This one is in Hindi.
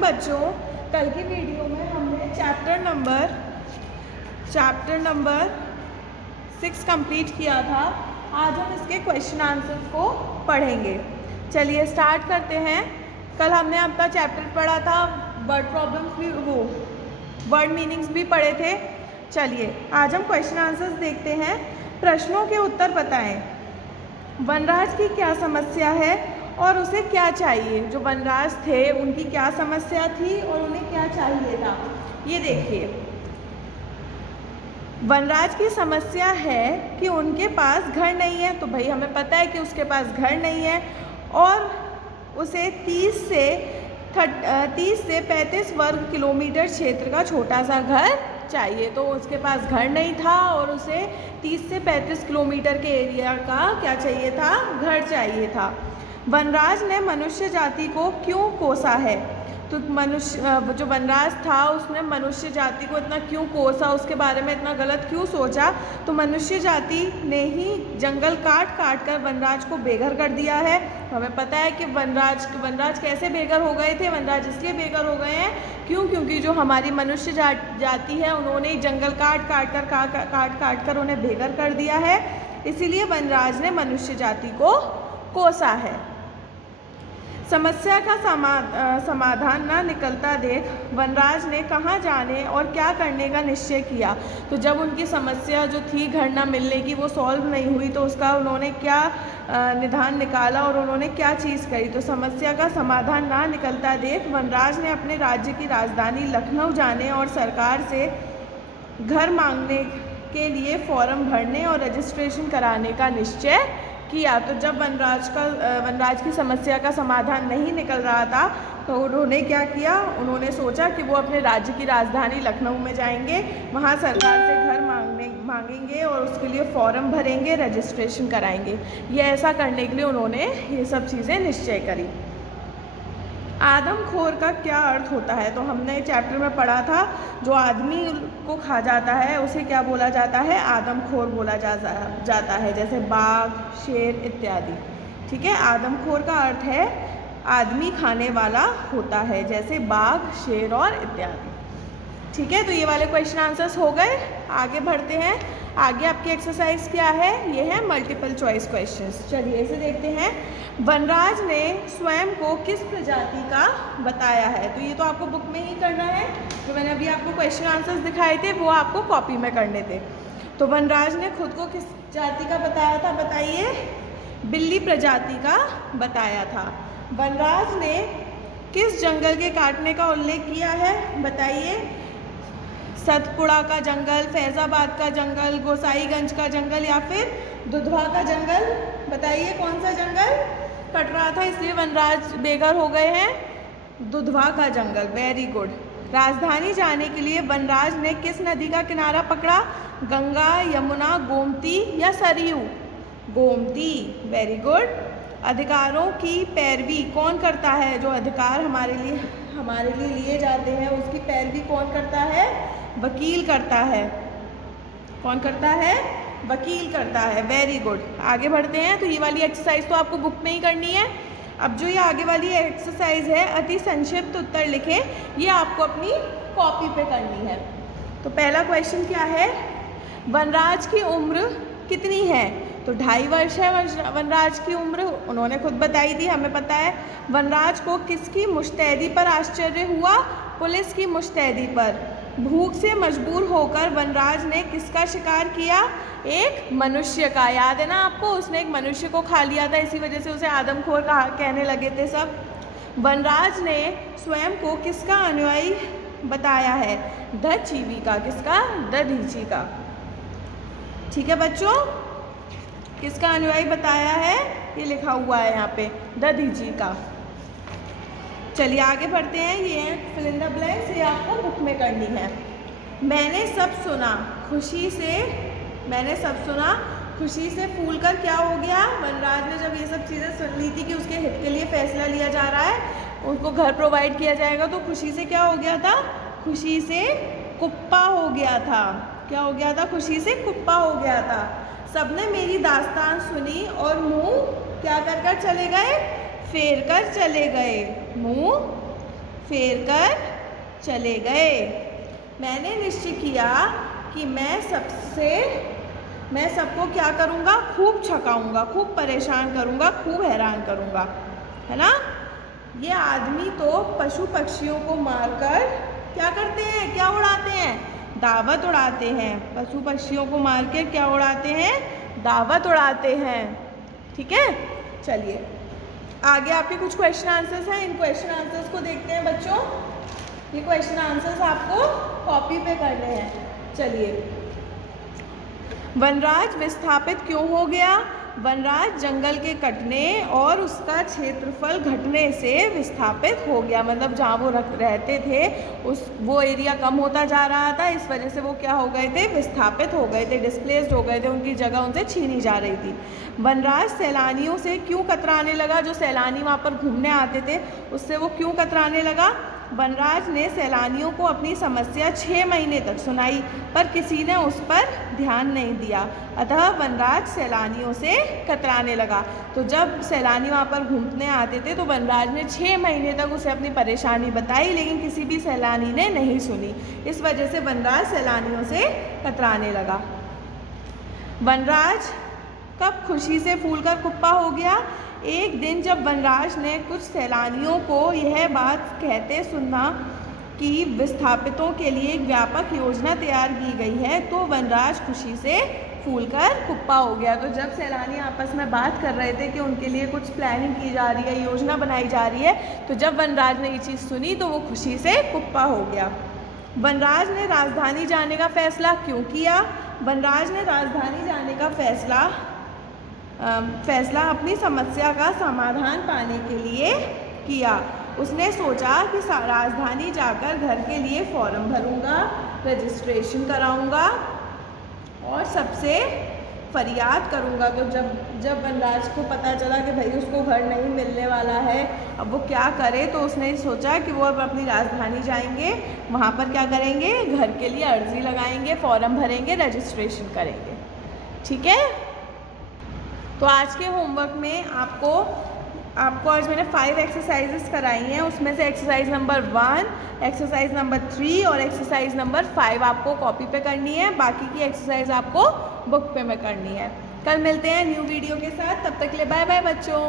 मॉर्निंग बच्चों। कल की वीडियो में हमने चैप्टर नंबर 6 कंप्लीट किया था। आज हम इसके क्वेश्चन आंसर्स को पढ़ेंगे। चलिए स्टार्ट करते हैं। कल हमने आपका चैप्टर पढ़ा था, वर्ड प्रॉब्लम्स भी, वो वर्ड मीनिंग्स भी पढ़े थे। चलिए आज हम क्वेश्चन आंसर्स देखते हैं। प्रश्नों के उत्तर बताएं। वनराज की क्या समस्या है और उसे क्या चाहिए। जो वनराज थे उनकी क्या समस्या थी और उन्हें क्या चाहिए था। ये देखिए, वनराज की समस्या है कि उनके पास घर नहीं है। तो भाई हमें पता है कि उसके पास घर नहीं है और उसे 30 से 35 वर्ग किलोमीटर क्षेत्र का छोटा सा घर चाहिए। तो उसके पास घर नहीं था और उसे 30 से 35 किलोमीटर के एरिया का क्या चाहिए था, घर चाहिए था। वनराज ने मनुष्य जाति को क्यों कोसा है। तो जो वनराज था उसने मनुष्य जाति को इतना क्यों कोसा, उसके बारे में इतना गलत क्यों सोचा। तो मनुष्य जाति ने ही जंगल काट कर वनराज को बेघर कर दिया है। हमें पता है कि वनराज कैसे बेघर हो गए थे। वनराज इसलिए बेघर हो गए हैं क्योंकि जो हमारी मनुष्य जाति है उन्होंने जंगल काट कर उन्हें बेघर कर दिया है। इसीलिए वनराज ने मनुष्य जाति को कोसा है। समस्या का समाधान न निकलता देख वनराज ने कहाँ जाने और क्या करने का निश्चय किया। तो जब उनकी समस्या जो थी घर न मिलने की वो सॉल्व नहीं हुई तो उसका उन्होंने क्या निदान निकाला और उन्होंने क्या चीज़ करी। तो समस्या का समाधान ना निकलता देख वनराज ने अपने राज्य की राजधानी लखनऊ जाने और सरकार से घर मांगने के लिए फॉर्म भरने और रजिस्ट्रेशन कराने का निश्चय किया। तो जब वनराज की समस्या का समाधान नहीं निकल रहा था तो उन्होंने क्या किया, उन्होंने सोचा कि वो अपने राज्य की राजधानी लखनऊ में जाएंगे, वहाँ सरकार से घर मांगेंगे और उसके लिए फॉर्म भरेंगे, रजिस्ट्रेशन कराएंगे। ये ऐसा करने के लिए उन्होंने ये सब चीज़ें निश्चय करी। आदमखोर का क्या अर्थ होता है। तो हमने चैप्टर में पढ़ा था, जो आदमी को खा जाता है उसे क्या बोला जाता है, आदमखोर बोला जाता है, जैसे बाघ, शेर इत्यादि। ठीक है, आदमखोर का अर्थ है आदमी खाने वाला होता है, जैसे बाघ, शेर और इत्यादि। ठीक है, तो ये वाले क्वेश्चन आंसर्स हो गए। आगे बढ़ते हैं। आगे आपकी एक्सरसाइज क्या है, ये है मल्टीपल चॉइस क्वेश्चंस। चलिए इसे देखते हैं। वनराज ने स्वयं को किस प्रजाति का बताया है। तो ये तो आपको बुक में ही करना है। जो मैंने अभी आपको क्वेश्चन आंसर्स दिखाए थे वो आपको कॉपी में करने थे। तो वनराज ने खुद को किस जाति का बताया था, बताइए, बिल्ली प्रजाति का बताया था। वनराज ने किस जंगल के काटने का उल्लेख किया है, बताइए, सतपुड़ा का जंगल, फैजाबाद का जंगल, गोसाईगंज का जंगल या फिर दुधवा का जंगल। बताइए कौन सा जंगल कट रहा था इसलिए वनराज बेघर हो गए हैं, दुधवा का जंगल। Very good. राजधानी जाने के लिए वनराज ने किस नदी का किनारा पकड़ा, गंगा, यमुना, गोमती या सरयू। गोमती। Very good. अधिकारों की पैरवी कौन करता है। जो अधिकार हमारे लिए लिए जाते हैं उसकी पैरवी कौन करता है, वकील करता है। कौन करता है, वकील करता है। Very good. आगे बढ़ते हैं। तो ये वाली एक्सरसाइज तो आपको बुक में ही करनी है। अब जो ये आगे वाली एक्सरसाइज है, अति संक्षिप्त उत्तर लिखें, ये आपको अपनी कॉपी पे करनी है। तो पहला क्वेश्चन क्या है, वनराज की उम्र कितनी है। तो 2.5 वर्ष है वनराज की उम्र, उन्होंने खुद बताई थी, हमें पता है। वनराज को किसकी मुस्तैदी पर आश्चर्य हुआ, पुलिस की मुस्तैदी पर। भूख से मजबूर होकर वनराज ने किसका शिकार किया, एक मनुष्य का। याद है ना आपको, उसने एक मनुष्य को खा लिया था, इसी वजह से उसे आदमखोर कहने लगे थे सब। वनराज ने स्वयं को किसका अनुयायी बताया है, दधीची का। किसका, दधीची का। ठीक है बच्चों, किसका अनुयायी बताया है, ये लिखा हुआ है यहाँ पे, दधीची का। चलिए आगे बढ़ते हैं। ये फिल इन द ब्लैंक्स, ये आपको बुक में करनी है। मैंने सब सुना खुशी से फूल कर क्या हो गया। वनराज ने जब ये सब चीज़ें सुन ली थी कि उसके हित के लिए फैसला लिया जा रहा है, उनको घर प्रोवाइड किया जाएगा, तो खुशी से क्या हो गया था, खुशी से कुप्पा हो गया था। क्या हो गया था, खुशी से कुप्पा हो गया था। सबने मेरी दास्तान सुनी और मुंह क्या कर चले गए, फेर कर चले गए, मुंह फेर कर चले गए। मैंने निश्चय किया कि मैं सबको क्या करूँगा, खूब छकाऊँगा, खूब परेशान करूँगा, खूब हैरान करूँगा, है ना। ये आदमी तो पशु पक्षियों को मारकर क्या करते हैं, क्या उड़ाते हैं, दावत उड़ाते हैं। पशु पक्षियों को मार के क्या उड़ाते हैं, दावत उड़ाते हैं। ठीक है, चलिए आगे आपके कुछ क्वेश्चन आंसर्स हैं। इन क्वेश्चन आंसर्स को देखते हैं बच्चों। ये क्वेश्चन आंसर्स आपको कॉपी पे करने हैं। चलिए, वनराज विस्थापित क्यों हो गया? वनराज जंगल के कटने और उसका क्षेत्रफल घटने से विस्थापित हो गया। मतलब जहाँ वो रहते थे वो एरिया कम होता जा रहा था, इस वजह से वो क्या हो गए थे, विस्थापित हो गए थे, डिस्प्लेस्ड हो गए थे, उनकी जगह उनसे छीनी जा रही थी। वनराज सैलानियों से क्यों कतराने लगा? जो सैलानी वहाँ पर घूमने आते थे उससे वो क्यों कतराने लगा? वनराज ने सैलानियों को अपनी समस्या 6 महीने तक सुनाई, पर किसी ने उस पर ध्यान नहीं दिया, अतः वनराज सैलानियों से कतराने लगा। तो जब सैलानी वहाँ पर घूमने आते थे तो वनराज ने 6 महीने तक उसे अपनी परेशानी बताई, लेकिन किसी भी सैलानी ने नहीं सुनी। इस वजह से वनराज सैलानियों से कतराने लगा। वनराज कब खुशी से फूलकर कुप्पा हो गया? एक दिन जब वनराज ने कुछ सैलानियों को यह बात कहते सुना कि विस्थापितों के लिए एक व्यापक योजना तैयार की गई है, तो वनराज खुशी से फूलकर कुप्पा हो गया। तो जब सैलानी आपस में बात कर रहे थे कि उनके लिए कुछ प्लानिंग की जा रही है, योजना बनाई जा रही है, तो जब वनराज ने ये चीज़ सुनी तो वो खुशी से कुप्पा हो गया। वनराज ने राजधानी जाने का फैसला क्यों किया? वनराज ने राजधानी जाने का फैसला अपनी समस्या का समाधान पाने के लिए किया। उसने सोचा कि राजधानी जाकर घर के लिए फॉर्म भरूंगा, रजिस्ट्रेशन कराऊंगा और सबसे फरियाद करूंगा। तो जब वनराज को पता चला कि भाई उसको घर नहीं मिलने वाला है, अब वो क्या करे, तो उसने सोचा कि वो अब अपनी राजधानी जाएंगे, वहाँ पर क्या करेंगे, घर के लिए अर्जी लगाएंगे, फॉर्म भरेंगे, रजिस्ट्रेशन करेंगे। ठीक है, तो आज के होमवर्क में आपको आज मैंने 5 एक्सरसाइजेस कराई हैं। उसमें से एक्सरसाइज नंबर 1, एक्सरसाइज नंबर 3 और एक्सरसाइज नंबर 5 आपको कॉपी पे करनी है। बाकी की एक्सरसाइज आपको बुक पे में करनी है। कल मिलते हैं न्यू वीडियो के साथ, तब तक के लिए बाय बाय बच्चों।